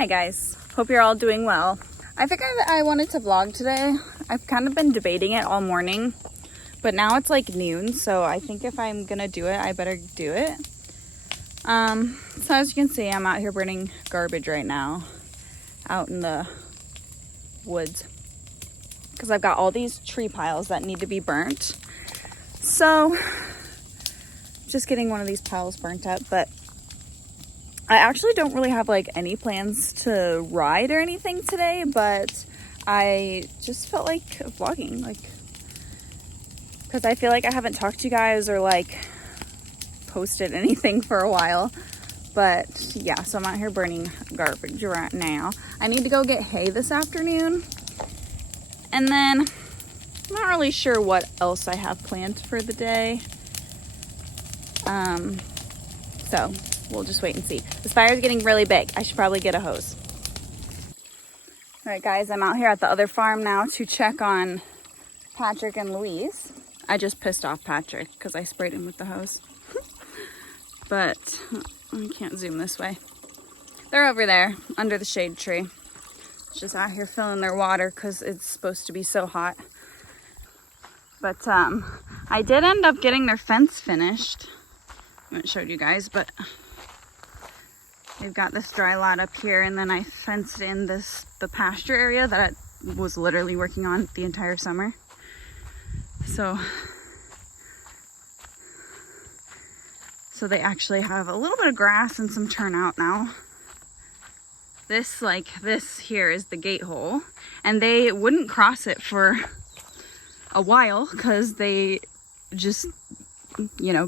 Hi guys, hope you're all doing well. I figured I wanted to vlog today. I've kind of been debating it all morning, but now it's like noon, so I think if I'm gonna do it, I better do it. So as you can see, I'm out here burning garbage right now, out in the woods, because I've got all these tree piles that need to be burnt. So, just getting one of these piles burnt up, but I actually don't really have like any plans to ride or anything today, but I just felt like vlogging, like, because I feel like I haven't talked to you guys or like posted anything for a while. But yeah, so I'm out here burning garbage right now. I need to go get hay this afternoon, and then I'm not really sure what else I have planned for the day. So we'll just wait and see. This fire's getting really big. I should probably get a hose. All right, guys, I'm out here at the other farm now to check on Patrick and Louise. I just pissed off Patrick because I sprayed him with the hose. But I can't zoom this way. They're over there under the shade tree. Just out here filling their water because it's supposed to be so hot. But I did end up getting their fence finished. I haven't showed you guys, but they've got this dry lot up here, and then I fenced in the pasture area that I was literally working on the entire summer. So they actually have a little bit of grass and some turnout now. This here is the gate hole, and they wouldn't cross it for a while because they just,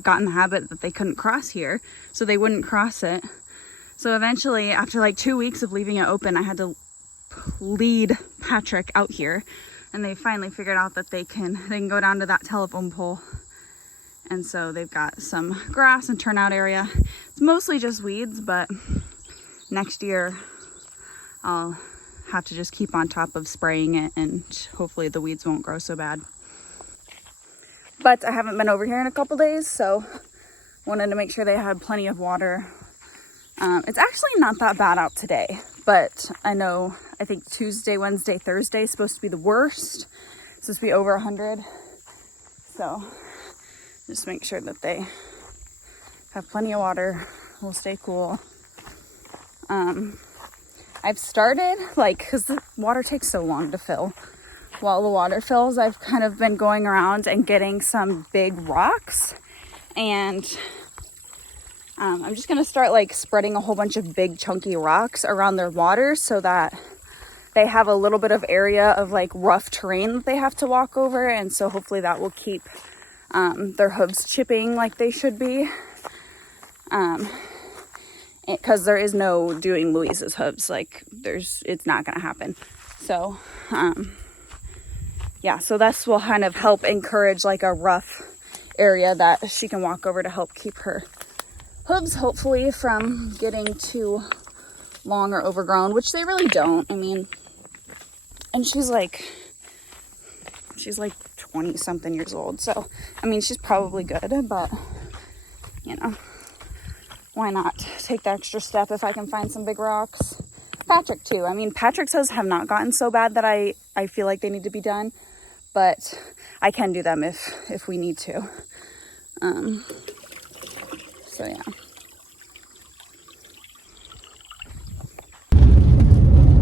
got in the habit that they couldn't cross here, so they wouldn't cross it. So eventually, after like 2 weeks of leaving it open, I had to lead Patrick out here, and they finally figured out that they can go down to that telephone pole. And so they've got some grass and turnout area. It's mostly just weeds, but next year I'll have to just keep on top of spraying it, and hopefully the weeds won't grow so bad. But I haven't been over here in a couple days, so wanted to make sure they had plenty of water. It's actually not that bad out today, but I think Tuesday, Wednesday, Thursday is supposed to be the worst. It's supposed to be over 100. So just make sure that they have plenty of water, will stay cool. I've started, because the water takes so long to fill. While the water fills, I've kind of been going around and getting some big rocks, and I'm just gonna start spreading a whole bunch of big chunky rocks around their water so that they have a little bit of area of rough terrain that they have to walk over, and so hopefully that will keep their hooves chipping like they should be, because there is no doing Louise's hooves. It's not gonna happen. So yeah, so this will kind of help encourage a rough area that she can walk over to help keep her hooves hopefully from getting too long or overgrown, which they really don't. I mean, and she's 20 something years old, so I mean she's probably good, but why not take the extra step if I can find some big rocks. Patrick too. I mean, Patrick's hooves have not gotten so bad that I feel like they need to be done, but I can do them if we need to. So yeah.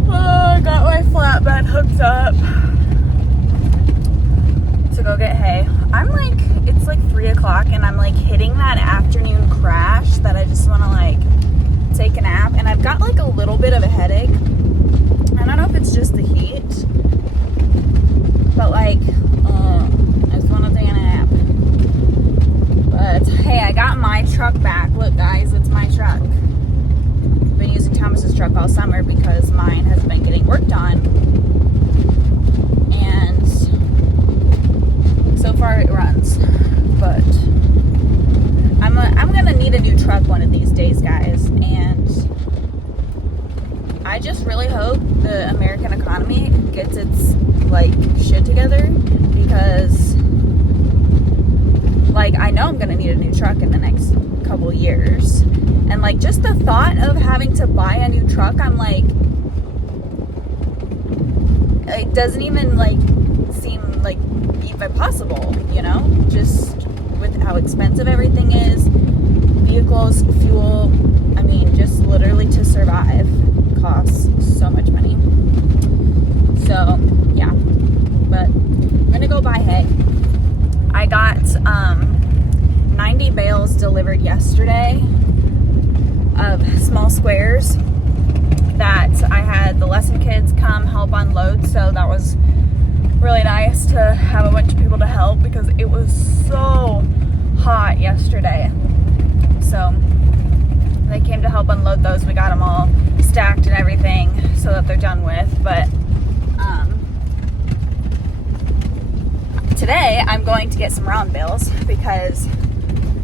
I got my flatbed hooked up to go get hay. It's 3 o'clock, and I'm hitting that afternoon crash that I just want to take a nap, and I've got a little bit of a headache. I don't know if it's just the heat, but I just want to take a nap. But hey, I got my truck back. Look guys, it's my truck. I've been using Thomas's truck all summer because mine has been getting worked on, and so far it runs. But I'm gonna need a new truck one of these days, guys, and I just really hope the American economy gets its shit together, because I know I'm gonna need a new truck in the next couple years, And like just the thought of having to buy a new truck, I'm like, it doesn't even like seem like even possible, you know, just with how expensive everything is, vehicles, fuel. I mean, just literally to survive costs so much money. So yeah, but I'm gonna go buy hay. I got 90 bales delivered yesterday of small squares that I had the lesson kids come help unload, so that was really nice to have a bunch of people to help because it was so hot yesterday. So they came to help unload those. We got them all stacked and everything so that they're done with. But today I'm going to get some round bales because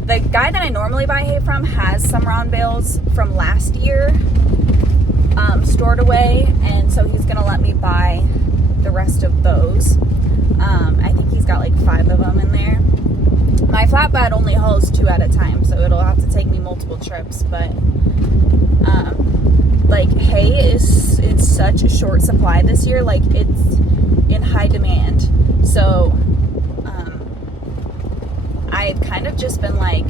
the guy that I normally buy hay from has some round bales from last year stored away, and so he's gonna let me buy the rest of those. I think he's got like 5 of them in there. My flatbed only hauls 2 at a time, so it'll have to take me multiple trips, but like hay is in such a short supply this year, like it's in high demand. So I've kind of just been like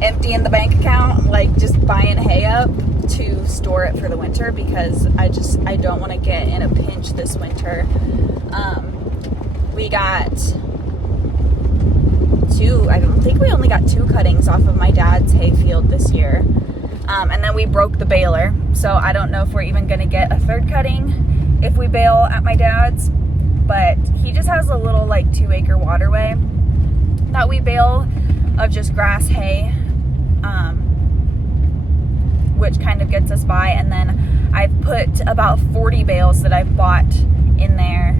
emptying the bank account, like just buying hay up to store it for the winter because I don't want to get in a pinch this winter. We got 2, I don't think we only got 2 cuttings off of my dad's hay field this year. And then we broke the baler, so I don't know if we're even gonna get a 3rd cutting if we bale at my dad's, but he just has a little like 2-acre waterway that we bale of just grass hay, which kind of gets us by. And then I've put about 40 bales that I've bought in there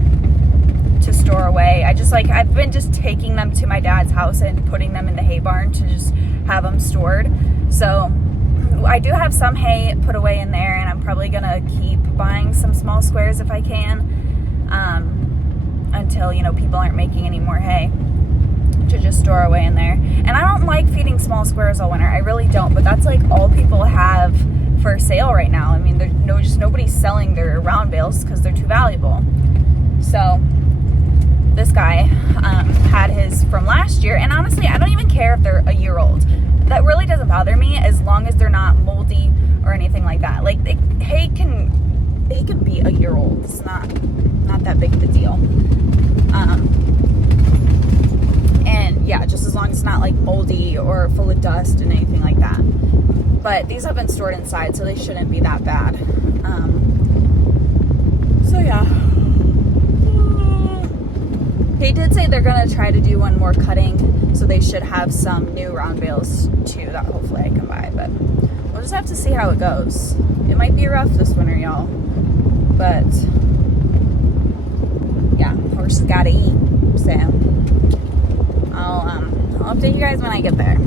to store away. I've been just taking them to my dad's house and putting them in the hay barn to just have them stored. So I do have some hay put away in there, and I'm probably gonna keep buying some small squares if I can, until, you know, people aren't making any more hay to just store away in there. And I don't like feeding small squares all winter. I really don't, but that's like all people have for sale right now. I mean, nobody's selling their round bales because they're too valuable. So this guy had his from last year, and honestly, I don't even care if they're a year old. That really doesn't bother me as long as they're not moldy or anything like that. Like hay can be a year old. It's not that big of a deal. And yeah, just as long as it's not like moldy or full of dust and anything like that. But these have been stored inside, so they shouldn't be that bad. So yeah. They did say they're gonna try to do one more cutting, so they should have some new round bales too that hopefully I can buy, but we'll just have to see how it goes. It might be rough this winter, y'all, but yeah, horses gotta eat. So I'll update you guys when I get there.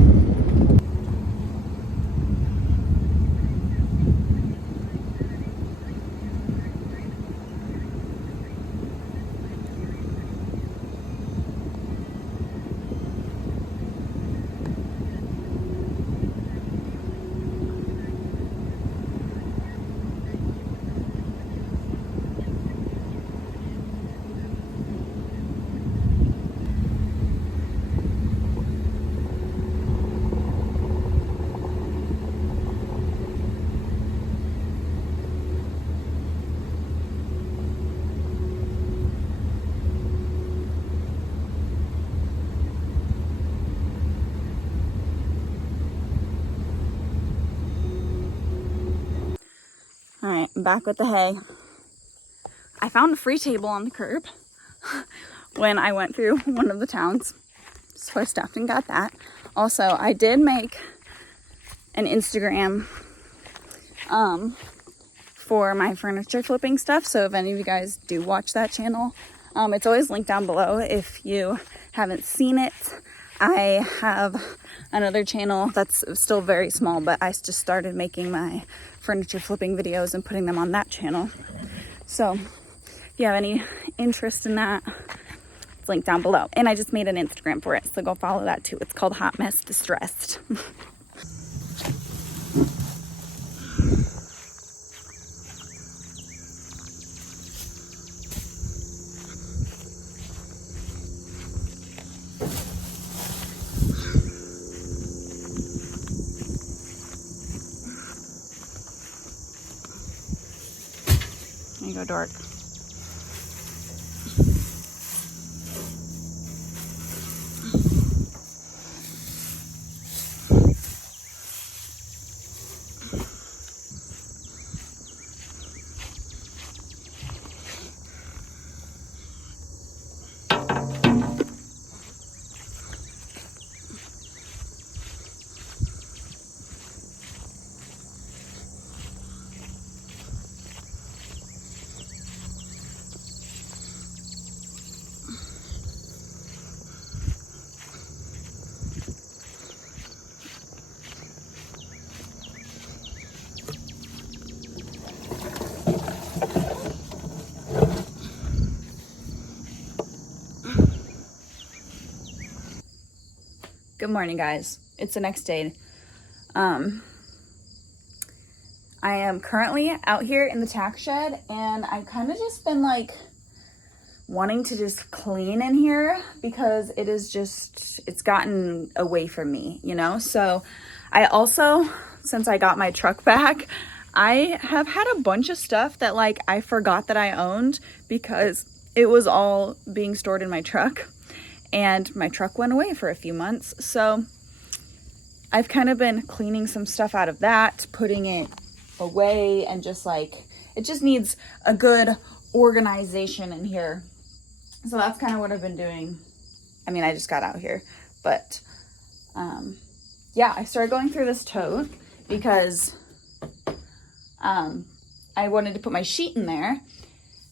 All right, I'm back with the hay. I found a free table on the curb when I went through one of the towns, so I stopped and got that. Also, I did make an Instagram for my furniture flipping stuff, so if any of you guys do watch that channel, it's always linked down below if you haven't seen it. I have another channel that's still very small, but I just started making my furniture flipping videos and putting them on that channel. So if you have any interest in that, it's linked down below. And I just made an Instagram for it, so go follow that too. It's called Hot Mess Distressed. There you go, Dork. Good morning, guys. It's the next day. I am currently out here in the tack shed, and I've kind of just been like wanting to just clean in here because it is just, it's gotten away from me, you know? So I also, since I got my truck back, I have had a bunch of stuff that like I forgot that I owned because it was all being stored in my truck. And my truck went away for a few months. So I've kind of been cleaning some stuff out of that, putting it away, and just like, it just needs a good organization in here. So that's kind of what I've been doing. I mean, I just got out here, but yeah, I started going through this tote because I wanted to put my sheet in there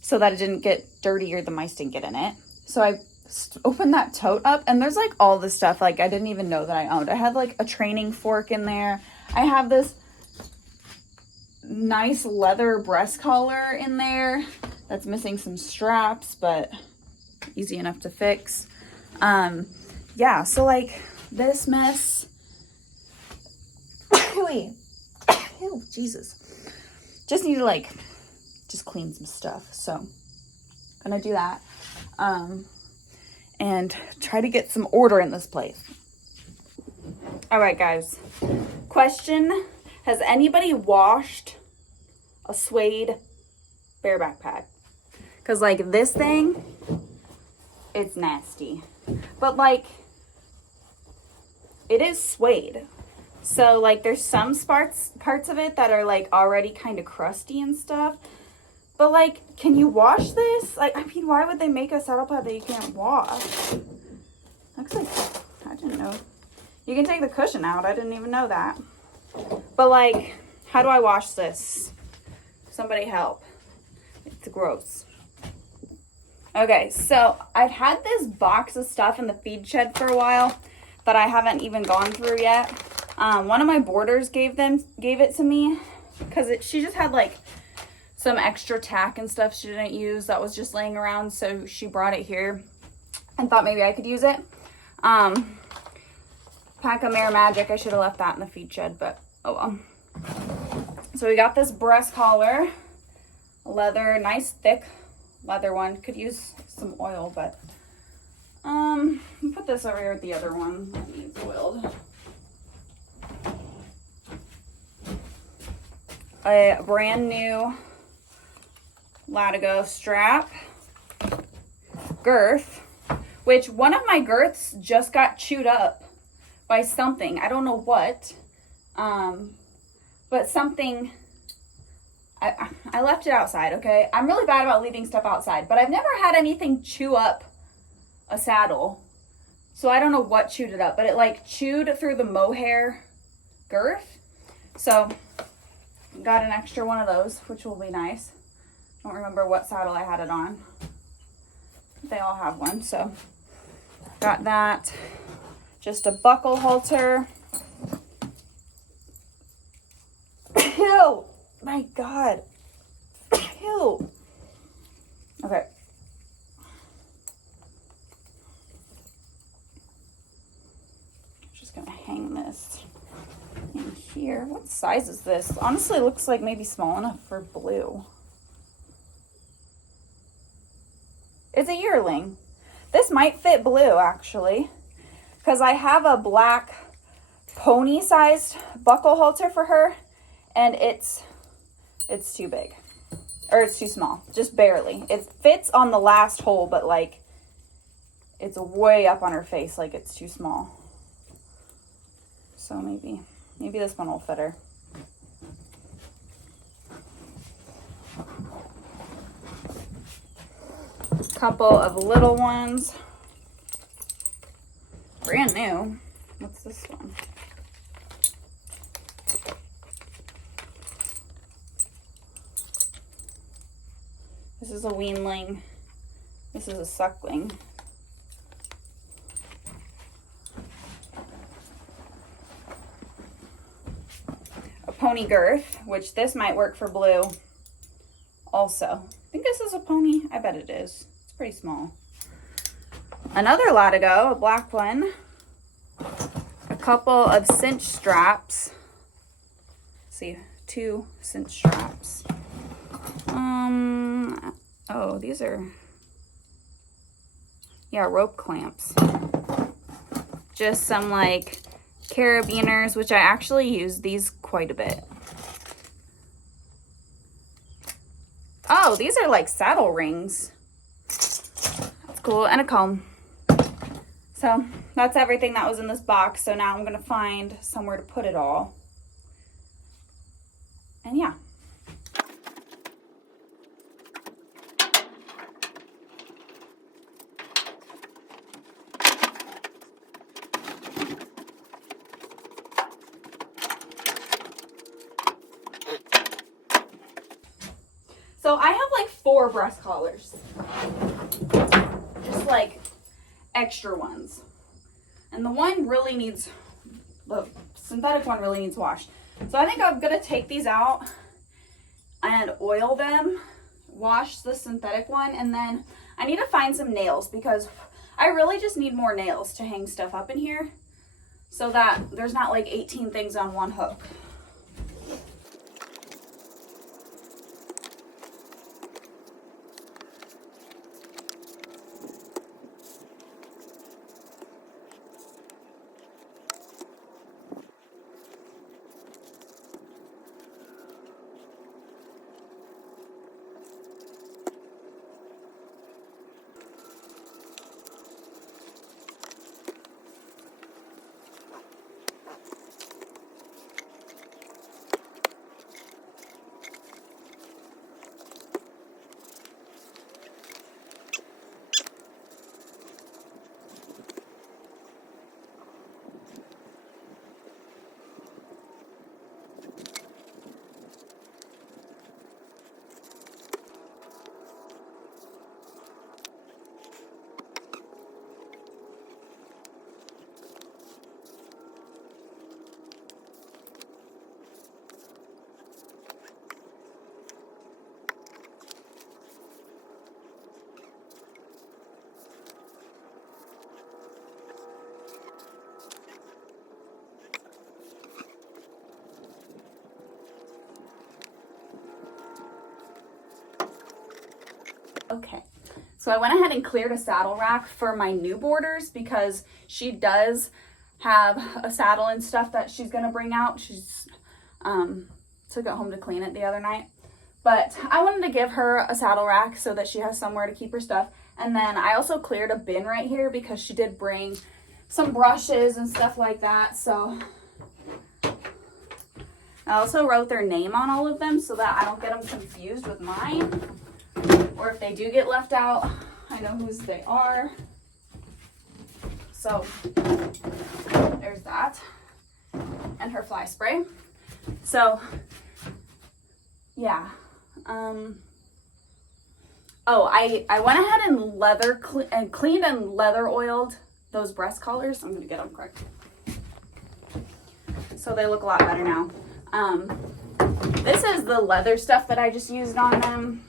so that it didn't get dirty or the mice didn't get in it. So I open that tote up, and there's like all this stuff like I didn't even know that I owned. I have like a training fork in there. I have this nice leather breast collar in there that's missing some straps, but easy enough to fix. Yeah, so like this mess. Ew, Jesus. Just need to like just clean some stuff. So gonna do that. And try to get some order in this place. All right, guys. Question: has anybody washed a suede bear backpack? Because like this thing, it's nasty. But like, it is suede. So like there's some parts of it that are like already kind of crusty and stuff. But like, can you wash this? Like, I mean, why would they make a saddle pad that you can't wash? Looks like, I didn't know. You can take the cushion out. I didn't even know that. But like, how do I wash this? Somebody help. It's gross. Okay, so I've had this box of stuff in the feed shed for a while that I haven't even gone through yet. One of my boarders gave it to me because she just had like some extra tack and stuff she didn't use that was just laying around, so she brought it here and thought maybe I could use it. Pack of Mare Magic, I should have left that in the feed shed, but oh well. So we got this breast collar, leather, nice thick leather one. Could use some oil, but put this over here with the other one that needs oiled. A brand new Latigo strap, girth, which one of my girths just got chewed up by something. I don't know what, but something, I left it outside, okay? I'm really bad about leaving stuff outside, but I've never had anything chew up a saddle. So I don't know what chewed it up, but it like chewed through the mohair girth. So got an extra one of those, which will be nice. Don't remember what saddle I had it on. They all have one, so got that. Just a buckle halter. Ew! My God. Ew. Okay. Just gonna hang this in here. What size is this? Honestly, it looks like maybe small enough for Blue. It's a yearling. This might fit Blue, actually, because I have a black pony-sized buckle halter for her, and it's too big. Or it's too small, just barely. It fits on the last hole, but like, it's way up on her face, like it's too small. So maybe this one will fit her. Couple of little ones. Brand new. What's this one? This is a weanling. This is a suckling. A pony girth, which this might work for Blue also. I think this is a pony. I bet it is. It's pretty small. Another Latigo, a black one. A couple of cinch straps. Let's see, 2 cinch straps. Oh, these are, yeah, rope clamps. Just some like carabiners, which I actually use these quite a bit. Oh, these are like saddle rings. That's cool, and a comb. So that's everything that was in this box. So now I'm gonna find somewhere to put it all. And yeah. So I have like 4 breast collars, just like extra ones. And the one really needs, the synthetic one really needs washed. So I think I'm gonna take these out and oil them, wash the synthetic one, and then I need to find some nails because I really just need more nails to hang stuff up in here so that there's not like 18 things on one hook. Okay, so I went ahead and cleared a saddle rack for my new boarders because she does have a saddle and stuff that she's gonna bring out. She's took it home to clean it the other night. But I wanted to give her a saddle rack so that she has somewhere to keep her stuff. And then I also cleared a bin right here because she did bring some brushes and stuff like that. So I also wrote their name on all of them so that I don't get them confused with mine. Or if they do get left out, I know whose they are. So there's that. And her fly spray. So yeah. Oh, I went ahead and cleaned and leather oiled those breast collars. I'm gonna get them quick. So they look a lot better now. This is the leather stuff that I just used on them.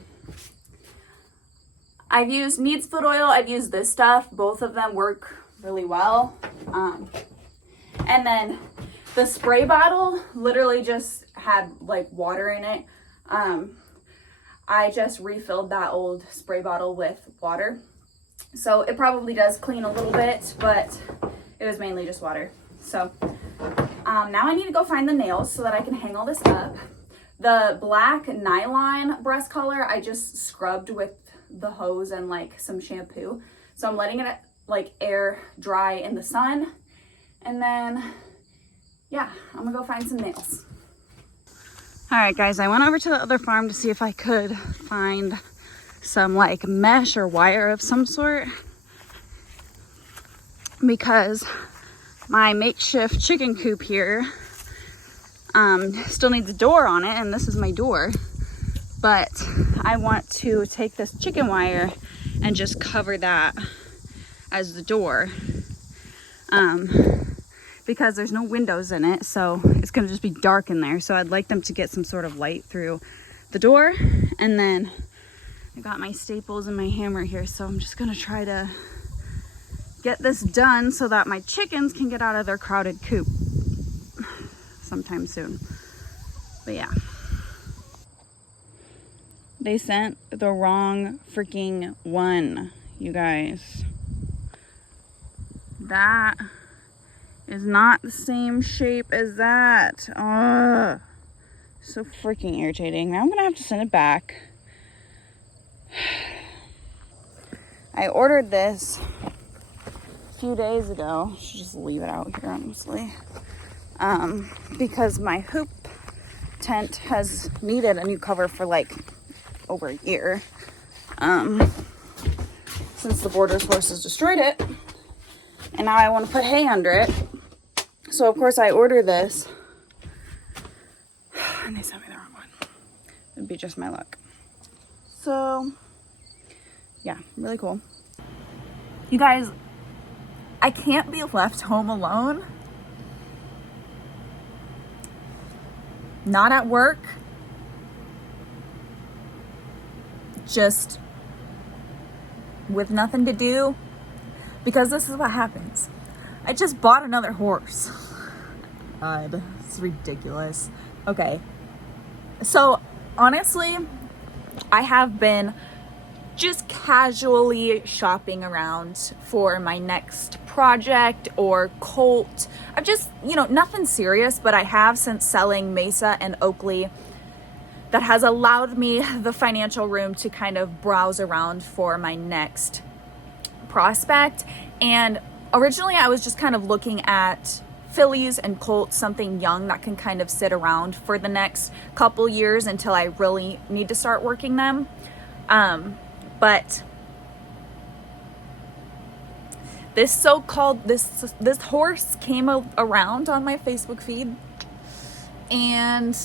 I've used Needs Foot Oil. I've used this stuff. Both of them work really well. And then The spray bottle literally just had like water in it. I just refilled that old spray bottle with water. So it probably does clean a little bit, but it was mainly just water. So now I need to go find the nails so that I can hang all this up. The black nylon breast color, I just scrubbed with the hose and like some shampoo. So I'm letting it like air dry in the sun. And then, yeah, I'm gonna go find some nails. All right, guys, I went over to the other farm to see if I could find some like mesh or wire of some sort, because my makeshift chicken coop here still needs a door on it, and this is my door. But I want to take this chicken wire and just cover that as the door, because there's no windows in it, so it's gonna just be dark in there. So I'd like them to get some sort of light through the door. And then I got my staples and my hammer here, so I'm just gonna try to get this done so that my chickens can get out of their crowded coop sometime soon. But yeah. They sent the wrong freaking one, you guys. That is not the same shape as that. Ugh. So freaking irritating. Now I'm gonna have to send it back. I ordered this a few days ago. Should just leave it out here, honestly. Because my hoop tent has needed a new cover for like over a year. Since the Borders horses destroyed it. And now I want to put hay under it. So of course I ordered this. And they sent me the wrong one. It'd be just my luck. So yeah, really cool. You guys, I can't be left home alone. Not at work. Just with nothing to do. Because this is what happens. I just bought another horse. God, it's ridiculous. Okay. So, honestly, I have been just casually shopping around for my next project or colt. I've just, nothing serious, but I have, since selling Mesa and Oakley, that has allowed me the financial room to kind of browse around for my next prospect. And originally I was just kind of looking at fillies and colts, something young that can kind of sit around for the next couple years until I really need to start working them. But this this horse came around on my Facebook feed, and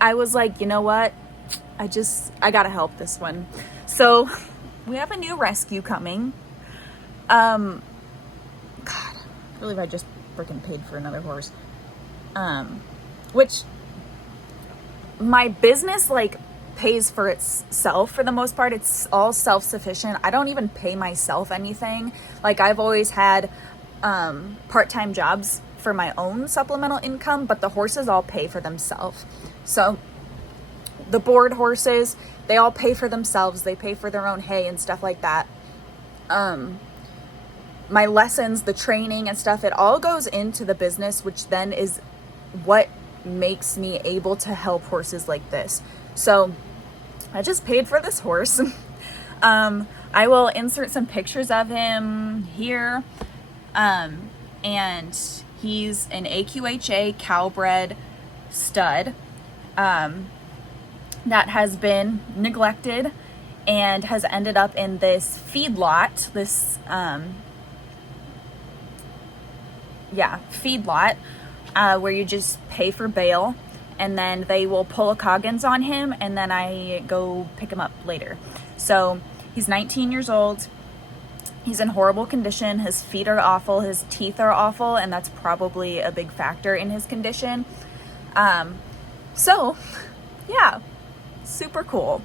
I was like, you know what? I gotta help this one. So we have a new rescue coming. God, I believe I just freaking paid for another horse. Which my business pays for itself for the most part. It's all self-sufficient. I don't even pay myself anything. I've always had part-time jobs for my own supplemental income, but the horses all pay for themselves. So the board horses, they all pay for themselves. They pay for their own hay and stuff like that. My lessons, the training and stuff, it all goes into the business, which then is what makes me able to help horses like this. So I just paid for this horse. I will insert some pictures of him here. And he's an AQHA cowbred stud that has been neglected and has ended up in this feedlot, feedlot, where you just pay for bail, and then they will pull a Coggins on him, and then I go pick him up later. So he's 19 years old. He's in horrible condition. His feet are awful. His teeth are awful, and that's probably a big factor in his condition. So yeah, super cool.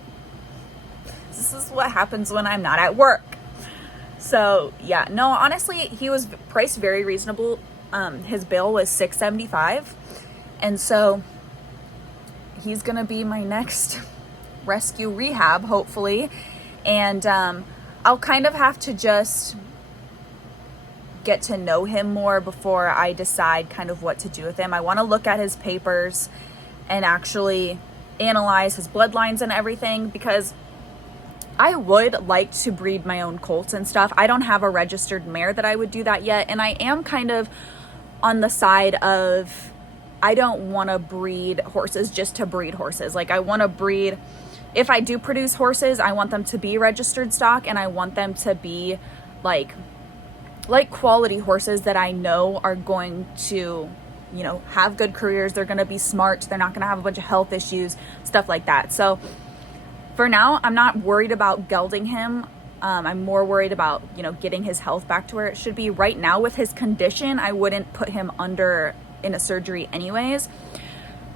This is what happens when I'm not at work. So yeah, no, honestly, he was priced very reasonably his bill was $675, and so he's gonna be my next rescue rehab, hopefully. And I'll kind of have to just get to know him more before I decide kind of what to do with him. I want to look at his papers and actually analyze his bloodlines and everything, because I would like to breed my own colts and stuff. I don't have a registered mare that I would do that yet, and I am kind of on the side of, I don't want to breed horses just to breed horses. Like, I want to breed, if I do produce horses, I want them to be registered stock, and I want them to be like quality horses that I know are going to, you know, have good careers. They're going to be smart. They're not going to have a bunch of health issues, stuff like that. So for now, I'm not worried about gelding him. I'm more worried about, you know, getting his health back to where it should be. Right now, with his condition, I wouldn't put him in a surgery anyways.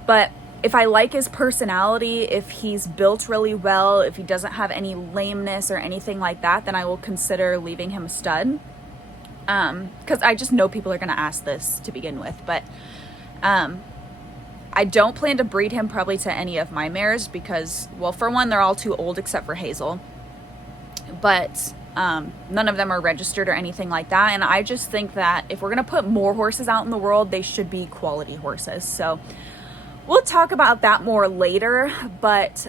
But if I like his personality, if he's built really well, if he doesn't have any lameness or anything like that, then I will consider leaving him a stud. Because I just know people are going to ask this to begin with. But I don't plan to breed him probably to any of my mares because, well, for one, they're all too old except for Hazel. But none of them are registered or anything like that. And I just think that if we're going to put more horses out in the world, they should be quality horses. So we'll talk about that more later. But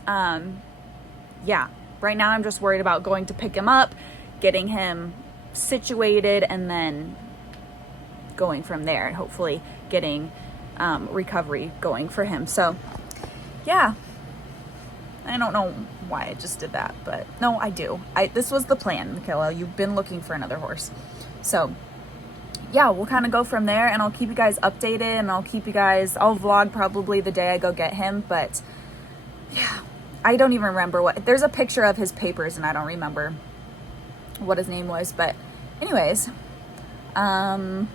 yeah, right now I'm just worried about going to pick him up, getting him situated, and then going from there, and hopefully getting recovery going for him. So yeah, I don't know why I just did that, but no, I do. This was the plan, Michaela. You've been looking for another horse. So yeah, we'll kind of go from there, and I'll keep you guys updated, and I'll vlog probably the day I go get him. But yeah, I don't even remember there's a picture of his papers, and I don't remember what his name was. But anyways, yeah,